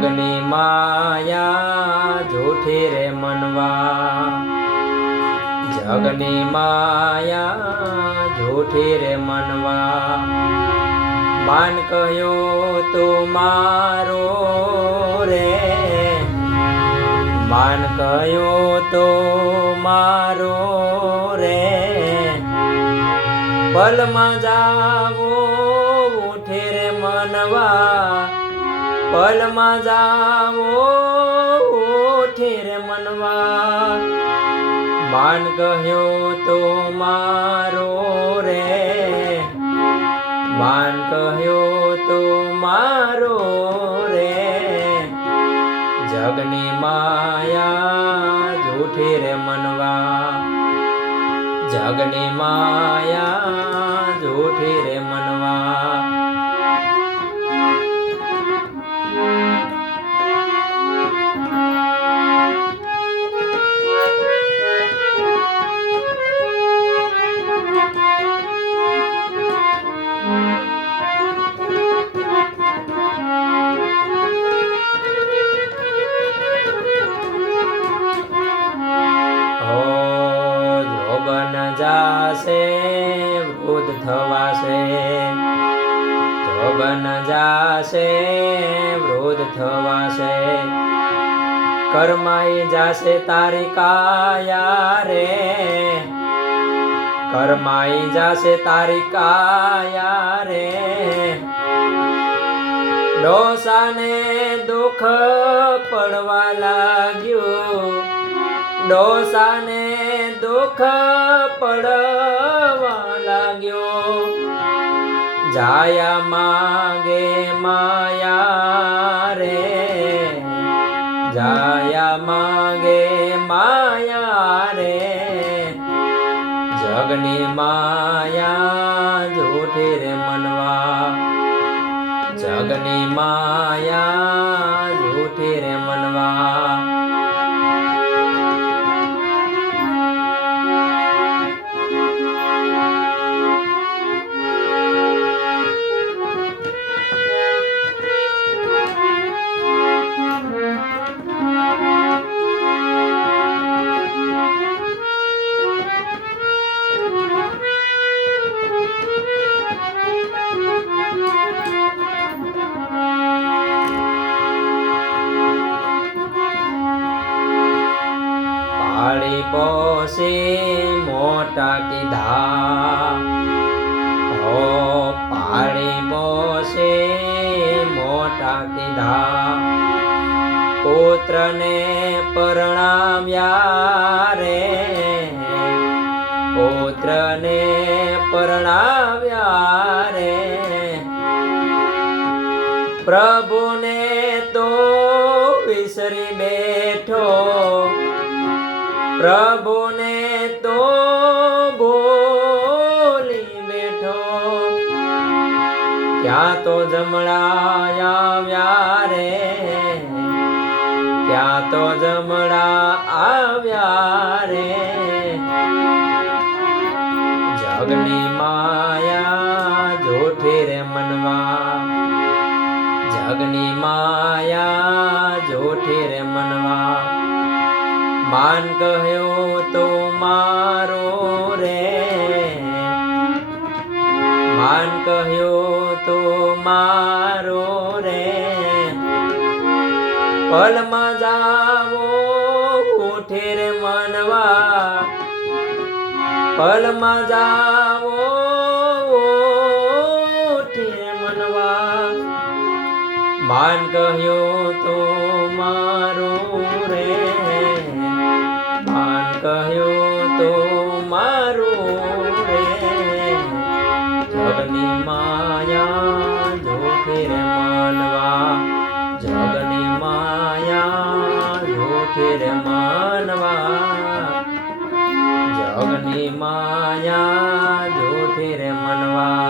જગની માયા જૂઠી રે મનવા, જગની માયા જૂઠી રે મનવા, માન કહ્યું તું મારો રે, માન કહ્યું તું મારો રે, પલમાં જાવો ઉઠે રે મનવા, પલમાં જાવો ઉઠે રે મનવા, માન કહ્યું તું મારો રે, માન કહ્યું તું મારો રે, જગની માયા જૂઠી રે મનવા, જગની માયા જૂઠી રે મનવા, જાશે વૃદ્ધ થવાશે, જોબન જાશે વૃદ્ધ થવાશે, કર્માઈ જાશે તારી કાયા રે, કર્માઈ જાશે તારી કાયા રે, ડોસાને દુઃખ પડવા લાગ્યું, ડોસાને દુઃખ પડવા લાગ્યો, જાયા માગે માયા રે, જાયા માગે માયા રે, જગની માયા જૂઠી રે મનવા, જગની માયા જૂઠી રે મનવા, પાળી પોસી મોટા કીધા, હો પાળી પોસી મોટા કીધા, પુત્રને પરણાવ્યા રે, પુત્રને પરણાવ્યા રે, પ્રભુને તો વિસરી બેઠો, પ્રભુને તો ભૂલી બેઠો, ક્યાં તો જમણા આવ્યા રે, ક્યાં તો જમણા આવ્યા રે, જગની માયા જૂઠી રે મનવા, જગની માયા જૂઠી રે મનવા, માન કહ્યું તું મારો રે, માન કહ્યું તું મારો રે, પલમાં જાવો ઉઠે રે મનવા, પલમાં જાવો ઉઠે રે મનવા, માન કહ્યું તું મારો રે, માન કહ્યું તું મારું રે, જગની માયા જૂઠી રે મનવા, જગની માયા જૂઠી રે મનવા, જગની માયા જૂઠી રે મનવા,